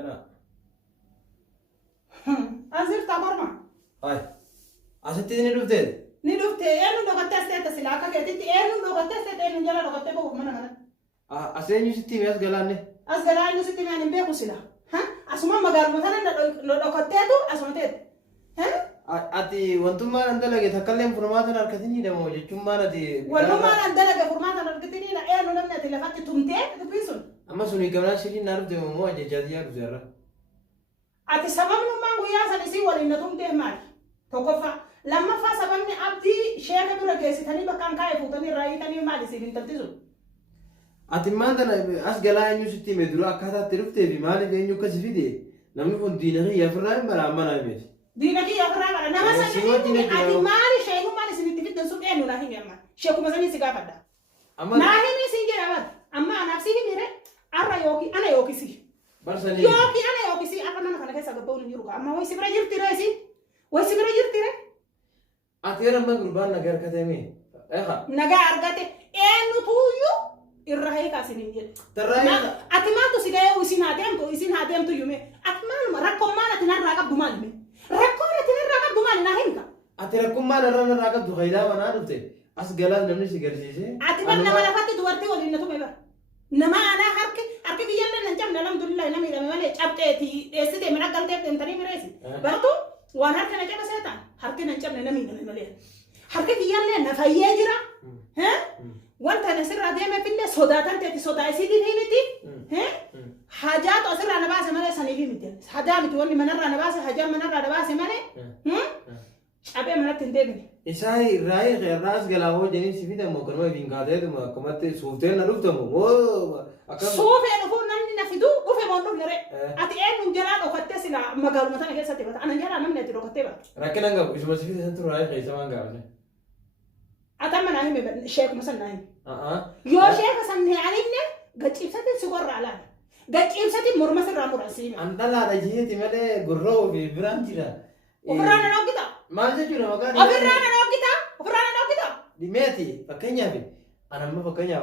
أنا أنزل تمرما هاي أستدي ندوتين ندوت إنه لو قد تستة سلاكة كده إنه لو قد تستة إنه جلا لو قد تبغى من أسرع ستي بس قالني أصغر إنه ستة يعني بيكو سلا ها أسمع مقال مثلا لو قد تدو أسمع تد ها أتي وانتم ما عندنا لقي تكلم فرمات نركتني دمو جتشم ما نتي ولو ما عندنا كفرمان أنا ركتني لا إنه لم نتلفت تمتين تبيسون أما سوني كمان شيء نعرف دمو مو جديا كذا أتي سبب نما ويا سنسي ولا تمتين مال توقف لما فسببني أبدي شيء كبير كيسي تاني بكان كاي فوتاني راي تاني مالي سيبين تلتزم أتي ما عندنا أس قلا إنه ستي مدرو أكثر تعرف تبي مالي بينو كسفيدي نمني فون دينه يفرّن برا ما نبي دينك يفرّن برا نما سنسي أتي مالي شيء مالي سيبين تفيد تنسوق إنه ناهي يما شيء كم سنسي سيجا فدا ناهي نسيجي أبد أما أنا نفسي ميرة أنا يوكي سي برسني يوكي أنا يوكي سي أنا كنا كيسا قبول يروكا أما ويسي برا جرتي رأسي ويسي برا جرتي رأ أتيرا ما قربان نجار كتامي إيه نجا أرجعت إنه تويو الرهاي كاسين جد تراي أتما تو سيجا ويسين هادم تو يومي أتما ركوم ما نتنا راكب دومال مي ركوم نتنا راكب دومال ناهينكا أتيرا كم ما نرى راكب دخيلا وانا نبتة أس قلا نمني سيجارسيسه أتما نما لفت دوارتي ولي نتو مبر نما أنا هرك بيجي ننجم الحمد لله نمي لما مالك أبتدي استدي من أقل تبدي نتني مريسي برضو وانا هرك نجم سيطان هرك ننجم نمي مالك هرك بيجي نفايجرا ها وانت نسر راديا مفيلة صداتن تيجي صداي سيدي فيمتي ها حاجات أسر أنا باس مالك سني فيمتي حاجات متولي منر أنا باس حاجات منر أنا باس مالك أبي مالك تندبني إساي راي غير راس قلا هو جنين سفيدا مو كرما بينقاده تما كمات سوفتين نروف تما مو سوفي نفور نمني نفيدو وفي مونو نرى أتي جلال أو كتسلا مقال مثلا كيسة تبات أنا جلال نمني تلو كتبا ركنا نقول إيش مسفيدا سنتر راي خيسة ما نقول أتمنى ناهي مبر شيخ مثلا ناهي يو شيخ مثلا نهانينا قد إبساتي سكر على قد إبساتي مرمس الرامور أسيما أنت لا رجيه تملي قرّو ببران جرا وفرانا نو كده ما تجرا مكان وفرانا نو كده دميتي فكنيا في أنا ما فكنيا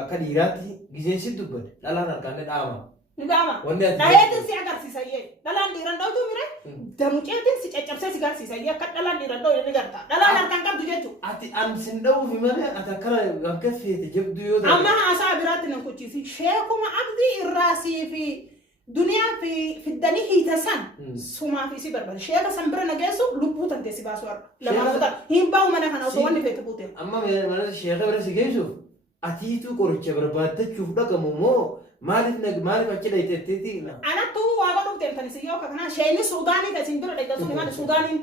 أكاد يراتي جزء سيدوبر لا لا نركان دعما ندعما وندي لا يتنسي أكاد سيسايي لا لا نيران دو ميره دموجي تنسي أجمع سيسار سيسايي أكاد لا لا نيران دو ينقرتا لا لا نركان كم تجتو أتي أم سندو في ماله أتكلم أم كيف تجيب ديو أما أصحاب رات نكوتشي شيخكم عبدي الراسي في دنيا في الدنيا هي تسان سوما في سبر بل شيء كسان برا نجاسو لبوت أنت سبا سوار لما فتا هم باو منا خنا وسوان في تبوتين أما من الشيخ برا سجيسو أتيتو كورتش برا بات تشوف لك مو مالك أكيد يتتتي أنا تو واقعد بتم تنسيو كنا شيء سوداني تسين برا لقى سوني ما سوداني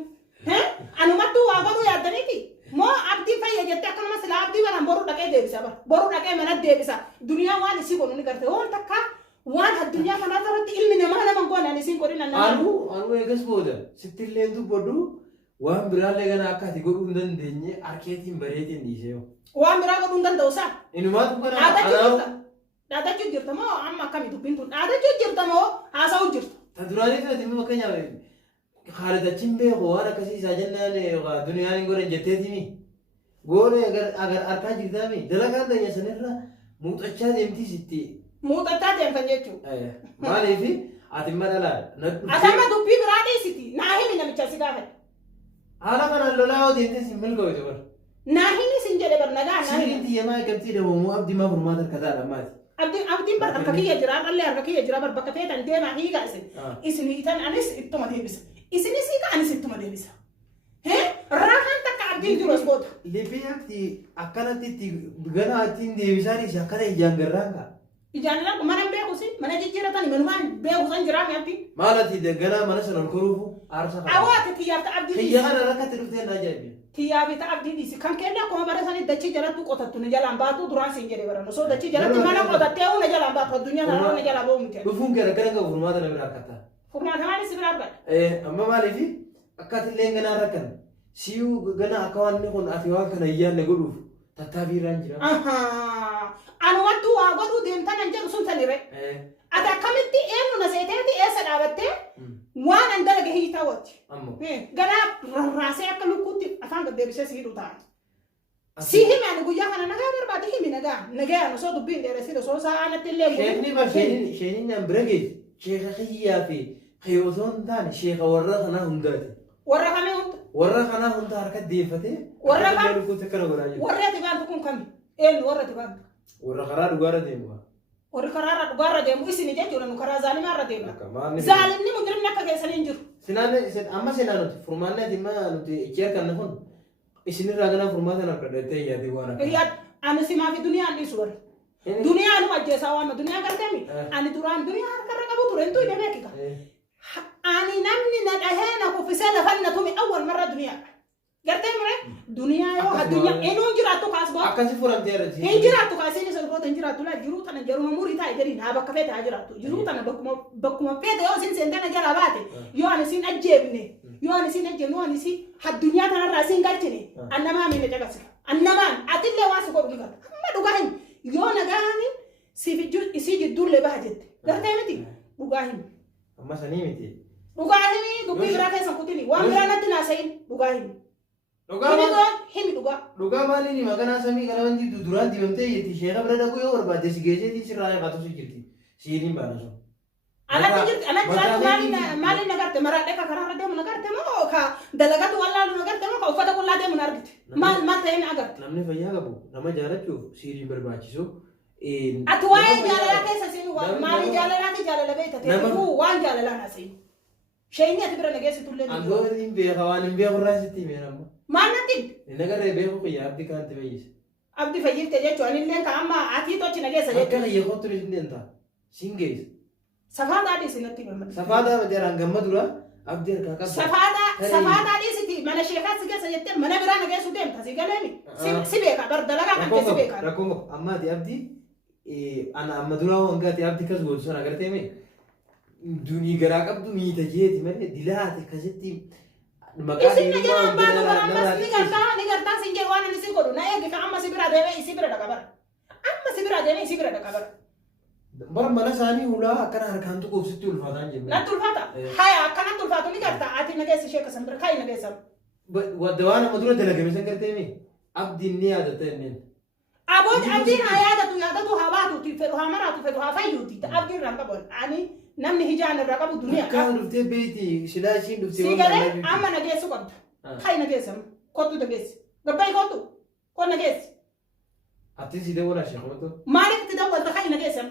ها أنا ما تو واقعد يا دنيتي مو عبدي في يجتة كنا مثلا عبدي وانا برو دكاي ديبسا برو دكاي منا ديبسا دنيا وان سيبونو نكرته هون تكا وان الدنيا كنا ترى علم نما من قونا نسين كورينا أنو إيجاس بودا ستيلين تو بدو وهم برالة كنا أكاد يقولون دن دنيا أركيتين بريتين ديسيو وان برا كنا دن دوسا إنه ما تبغى أنا ada jujur tamo amma kami tu pintun ada jujur tamo asa ujur tadurani tu timi makanya khalida cimbe ko ara kasi sajanna ne dunia ni gore jette timi gore agar arka jirta mi dalagan da yasanira mutacha demti sitti mutacha dem kanjechu mali fi atimma dala atama dubbi birade sitti nahi mi namicha sigafe ala kana lolao demti simbel ko jobar nahi ni sinjede bar naga nahi sinti yama kamti de mo abdi ma burma kaza lamati abdi bar arkaki jira alle arkaki jira bar bakate tan de ma higa isin hitan anis ittuma debisa isin sika anis ittuma debisa he rahan tak abdi juros bot lebiyakti akanati ti gana tin debisari sakare jangaranga ijanna mana be kusi mana jira tan manuman be kusan jira mi abdi malati de gana mana sanan kurufu arsa awati tiyarta abdi hiya ana rakat rufte na jabi tiyabi ta abdi disi kan kella ko bara sani dachi jalatu qotatu ne jalan batu duran sinjere barano so dachi jalatu mana qotatte una jalan batu dunya na jalan bo mute bufun kera kera ga furmata na birakata furmata mali sibrar ba amma mali fi akati lengana rakan siu gana akawan ne kon afiwa kana yanne godu tatabiran jira aha anu watu wa godu dem tanan jaru sun tanire ada kamitti enu na seteti esa dabatte وانا اندلق هي تاوت غنا راسي اكلو كنت افان قد بيسس يدو تا سيهم انا غيا انا نغا بعد هي من نغا انا سو دبين دير سي سو سا انا تلي شيني ما شيني نمبرغي sheekha xiyyaa fi xiyootoon taane sheekha warra kanaa hundaati. Warra kamii hunda? Warra kanaa hunda harka deeffatee. Warra kan lukuutti akkana godhaa jiru. Warra ati baantu kun kami? Eenyu warra ati baantu? Warra karaa dhugaarra deemu. Warri karaa dhugaarra deemu isin jechuudha nu karaa zaalimaarra deemna. Zaalimni mujrimni akka keessanii hin jiru. Amma seenaa nuti furmaanni ati immoo nuti ichi harkanna kun isinirraa ganaa furmaatan harka dhattee yaadii waan akka. Ani simaa fi duniyaan dhiisu warri. Duniyaan nu ajjeesaa waama duniyaa garteemi. Ani duraan duniyaa harkarra qabu ture intu hidhamee kika. Ani namni na dhahee na kuffisee lafan na tumi awwal marra duniyaa. Gartee mure duniyaa yoo addunyaa eenyu jiraattu kaas boo. Akkasi furamtee irratti. Hin jiraattu kaas inni solboota hin jiraattu laa jiruu tana jaruma murii taa'e jedhiin haa bakka feete haa jiraattu. Jiruu tana bakkuma feete yoo isin seentana jala baate yoo ani isin ajjeebne yoo ani isin ajjeebne yoo ani isin addunyaa tanarraa isin galchine annamaa miine caqasika. Annamaan atillee waa si godhu ni gata. Amma dhugaa hin yoo nagaanin siif isii jidduullee baha jette. Gartee miti dhugaa hin. Amma sanii miti. Dhugaa himi dubbii biraa keessa kutini waan biraa natti naasayin dhugaa himi. Himi dhugaa. Dhugaa maaliini maqanaa samii kana wanti duraan dibamtee jirti sheekha bira dhaquu yoo barbaadde si geesseetii sirraa eegaatu si jirti. Siiniin baana sun. Alatti jirti alatti jiraatu maaliin nagarte maraadhee ka karaarra deemu nagarte moo ka dalagatu wallaalu nagarte moo ka uffata qullaa deemu argite. Maal ta'ee na agarte. Namni fayyaa qabu nama jaalachuuf siiniin barbaachisu. Ati waa'ee jaalalaa keessa siin maali jaalalaati jaalala beektate waan jaalalaa na siin. Shayini ati bira nageessitullee. Angoon hin beeka waan hin beeku irraa sitti himee namma. Maal natti? Nagarree beeku fayyaa abdii kan itti fayyise. Abdii fayyifte jechuun anillee ka amma ati tochi nageessa jechuudha. Akka kiyya kottu ni danda'a. Siin geessa. Safaadaa dhiisi natti gammadu. Safaadaa madeeraan gammadu abdii harkaa qabu. Safaadaa dhiisiti mana sheekaa si keessa jettee mana biraa nageessu deemta si galeemi. Si beeka bar dalagaa kan keessi beeka. Rakkoon amma ati abdii ana amma duraa wangaa ati abdii kas gootu sana agartee mee dunii garaa qabdu miita jeeti malee dilaate akkasitti maqaa deemaa waan biraa ni gartaa sin jedhu waan inni si godhu na eegi amma si bira deemee isi bira dhaqa bara. Amma si bira deemee isi bira dhaqa bara. Bara mana isaanii ulaa akkana harkaan tuquuf sitti ulfaataan jennee. Natti ulfaata. Haya akkanatti ulfaatu ni gartaa ati nageessi ishee kasan bira kaayi nageessan. Wadda waan amma dura dalagame san gartee mee abdiin ni yaadatta jenneen. Aboon abdiin haa yaadatu haa baatuuti fedhu haa maraatu fedhu haa fayyuuti abdiin irraa qabu ani namni hijaan irraa qabu duniyaa. Akkaan dhuftee beeti silaa ishiin dhuftee waan galee amma nageessu qabdu. Kaayi nageessan kottu nageessi gabbayi kottu kon nageessi. Ati si dawwala sheekamatu. Maaliif itti dawwalta kaayi nageessan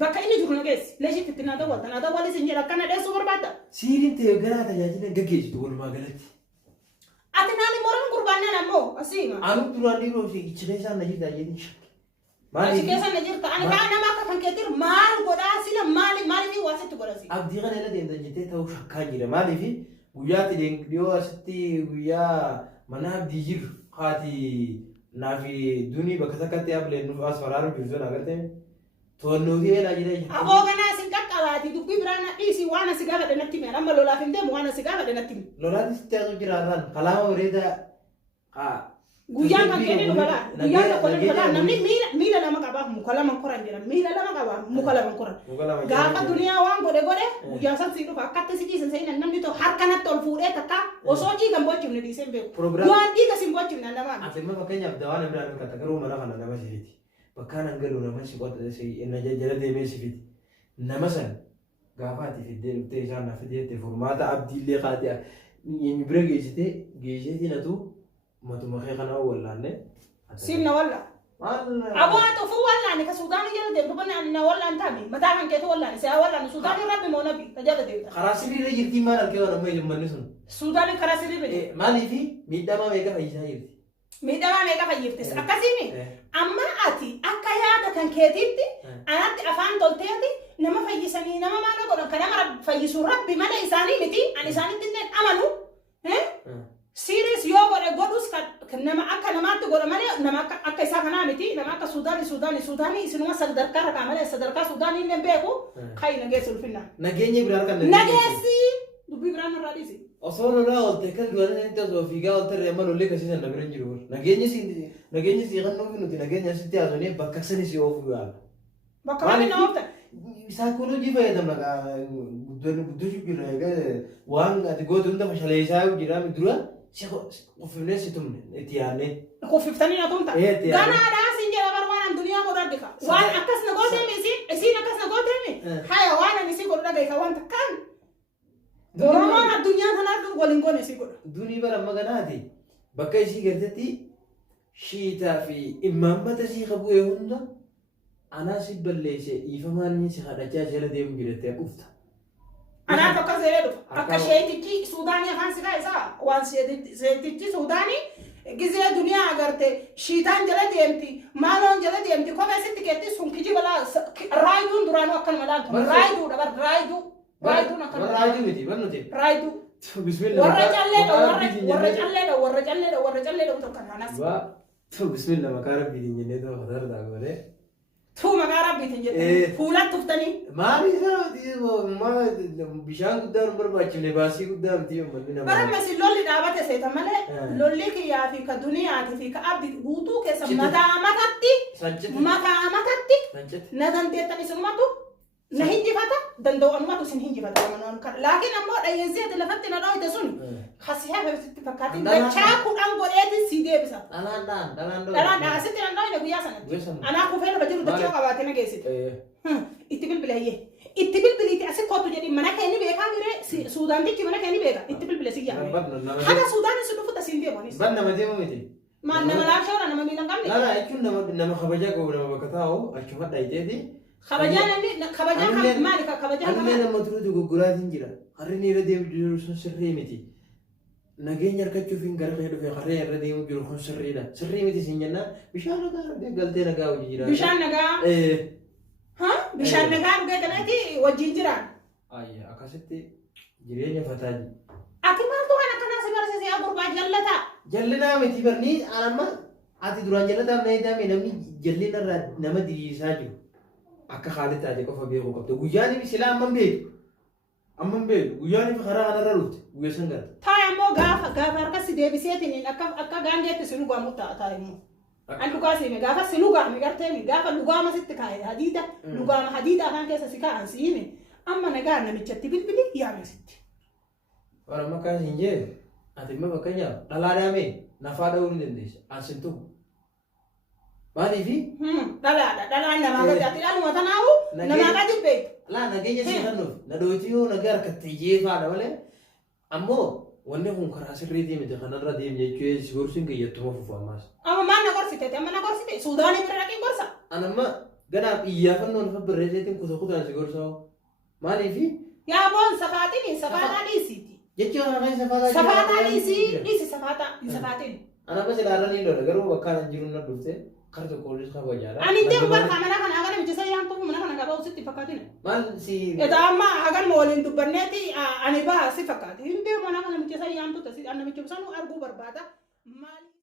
bakka inni jiru nageessi leeshitti itti naa dawwalta sin jedha akkana dheessuu barbaadda. Siiriin ta'e garaa tajaajila gaggeessitu walumaa galatti. Ati naani moraan gurbaannaan ammoo asiima. Anu duraan dhiiroo fi ichiree isaan na jirtaa jedhin shakki. Achi keessa na jirta ani kaa nama akka kan keetir maal godhaa sila maaliif waasitti godhasi. Abdii kana irra deemtan jettee ta'uu shakkaa jira maaliif guyyaatti dhiyoo asitti guyyaa mana abdii jiru haati naafi dunii bakka takkatti ablee nuuf as faraaru jiru sun agartee to'annoo fi eelaa jira. Aboo ganaa sin qaqqabaati dubbii biraan dhiisii waan asi gaafa dhanatti mi'a amma lolaaf hin deemu waan asi gaafa dhanatti mi'a. Lolaan sitti haasuu jiraatan kalaama bareedaa guyyaan kan kenninu balaa guyyaan tokko ni balaa namni miila lama qabaa muka lama koran jedhama miila lama qabaa muka lama koran gaafa duniyaa waan godhe guyyaa san sii dhufa akkatti si dhiisan seenan namni tokko harkanatti ol fuudhee takka osoo dhiigan bochifne dhiiseen beeku waan dhiiga sin bochifne namaan. Ati immoo fakkeenyaaf dawaan hin biraan hirkata garuu mana kana nama sifiti bakkaan hangaluu nama si qota jala deemee sifiti nama san gaafa ati fiddee dhuftee isaan na fidee furmaata abdiillee kaatee inni bira geessitee natu matuma kee kana wallaanne. Simna walla. Aboo haa tufu wallaanne ka Suudaanii jala deemtu banne na wallaan taami mataa kan keetu wallaanne si'a wallaanne Suudaanii rabbi moo nabi tajaajila deemta. Karaa sirriirra jirti maal argee waan amma ijummanni sun. Suudaanii karaa sirriirra jirti. Maaliifi miidhamaa meeqa fayyisaa jirti. Miidhamaa meeqa fayyiftes akkasiimi amma ati akka yaada kan keetiitti anatti afaan tolteeti nama fayyisanii nama maal godhan kan nama fayyisuu rabbi malee isaanii miti ani isaanitti illee amanu. Series yoo godhe godhus kan nama akka namaatti godha malee nama akka isaa kanaa miti nama akka Suudaanii isinuma sadarkaa rakaa malee sadarkaa Suudaanii illee beeku kaayi nageessi ulfinna. Nageenya biraa kan nageessi dubbii biraan irraa dhiisi. Osoo lolaa oolte kan duwwaan inni osoo fiigaa oolte reemma lollee kasiisan na bira hin jiru. Nageenya si kan nuufi nuti nageenya asitti haasonee bakka sani si oofu yaala. Bakka kami na oofta. Saakooloojii fayyadamna guddisuu jira waan ati gootu hunda fashaleessaa jira dura. Kuffifnee si tumne itti yaadnee. Kuffiftanii na tumta. Ganaadhaa siin jedha bar waan duniyaa godhaa dhiqa. Waan akkas na gooteemi isiin akkas na gooteemi حيوان أنا سيقول لك كوان تكان ورمان الدنيا ثنا ولين كون سيقول دوني برا مغناتي بكاي سي قرتتي شيتا في إمام بتسي خبو يهوندا أنا سيبليسي يفهمني سخدتها جل ديم جرتها أفتا أنا أفكر زيادة أكا شيء سوداني أفانسي كايسا وان شيء سوداني جزء الدنيا أقرته شيطان جل ديمتي مالون جل ديمتي كم أسيت كتير سونكيجي بلا رايدون درانو أكن ملان رايدو دبر رايدو نكن رايدو متي بنوتي رايدو بسم الله ورجال وتكن ناس بسم الله مكارب بيدين جنيتو خطر داغوله تو مكارب بيدين جنيتو فولات تفتني ما بيسا ما بيشان قدام برباچ لباسي قدام تيو مدينه برا مسي لولي دابت سيتا مله لولي كي يا في كدنيا في كابد غوتو كسمتا ماتتي متا ماتتي ندن تيتني سماتو نهين جفاتا دندو أنما تسين هين جفاتا منون كار لكن أمور أي زيادة لفتنا نوع تسون خسيها بس تفكرتي بتشاكو أنغو إيه سيدي بس دلان أسيتنا نوع نبيا سنة أنا كوفيل بجرو تجيو كباتنا جيسيت إتبل بلايه إتبل بليتي أسيت كوتو جدي منا كأني بيكا غيره سودان دي كمان كأني بيكا إتبل بلاسي يعني هذا سودان سودو فتاسين دي بونيس بنا ما دي ممتي ما نما لا شو أنا ما ميلان كامل لا أكيد نما خبجا كوبر ما بكتاو أكيد ما دايتي خبجان كم مالك خبجان أنا لما تروح تقولها تنجرا خريني رديم جلوس سريمتي نجين يركض في غرفة في خرية رديم جلوس سرينا سريمتي سنجنا بيشان نجا قلتي نجا وجيرا بيشان نجا ها بيشان نجا بقى تنادي وجيرا أيه أكاسيتي جريني فتاجي أكمل تو أنا كنا سبارة سيا بربع جلتا جلنا متي برني أنا ما أتي دران جلتا ميدا مينامي جلنا نما ديساجو akka xaalit taate qofa beekuu qabda guyyaani sila amman beeku guyyaani fi karaa kanarra dhufte guyya san gara taa immoo gaafa harka si deebiseetiin akka gaangeetti si lugaamu taa immoo an dhugaa siime gaafa si lugaame garteemi gaafa lugaama sitti kaa'e lugaama hadiida afaan keessa si kaa'an siime amma nagaa namichatti bilbili yaame sitti wara makkaan siin jee ati immoo fakkeenyaaf dhalaa dhaamee nafaa dha'uu ni dandeessa ansin tuqu maaliifi dhalaan namaa gadi dhaluma tanaahu namaa gadi beeku laa nageenya si kennuuf na dhootii nagaa harkatti jeefaadha malee ammoo wanni kun karaa sirriitii miti kanarra deem jechuu si gorsiin kiyyattuma fufu ammaas amma maan na gorsite amma na gorsite suudaanii bira dhaqeen gorsa anamma ganaaf iyyaafannoo lafa birreeseetiin kutaa si gorsaa maaliifi yaa boon safaataa dhiisiiti jechuun ana kan safaataa dhiisi safaatiin anamma silaarranii lola garuu bakka anan jiru na dhufte kartu kolis ka wajara ani dem bar kamera kan agan mi jesa yang tuh mana kan agak bau sitti fakatin man si eta amma agan molin tu berneti ani ba si fakatin dem mana kan mi jesa yang tuh tasi anna mi coba sanu argu berbada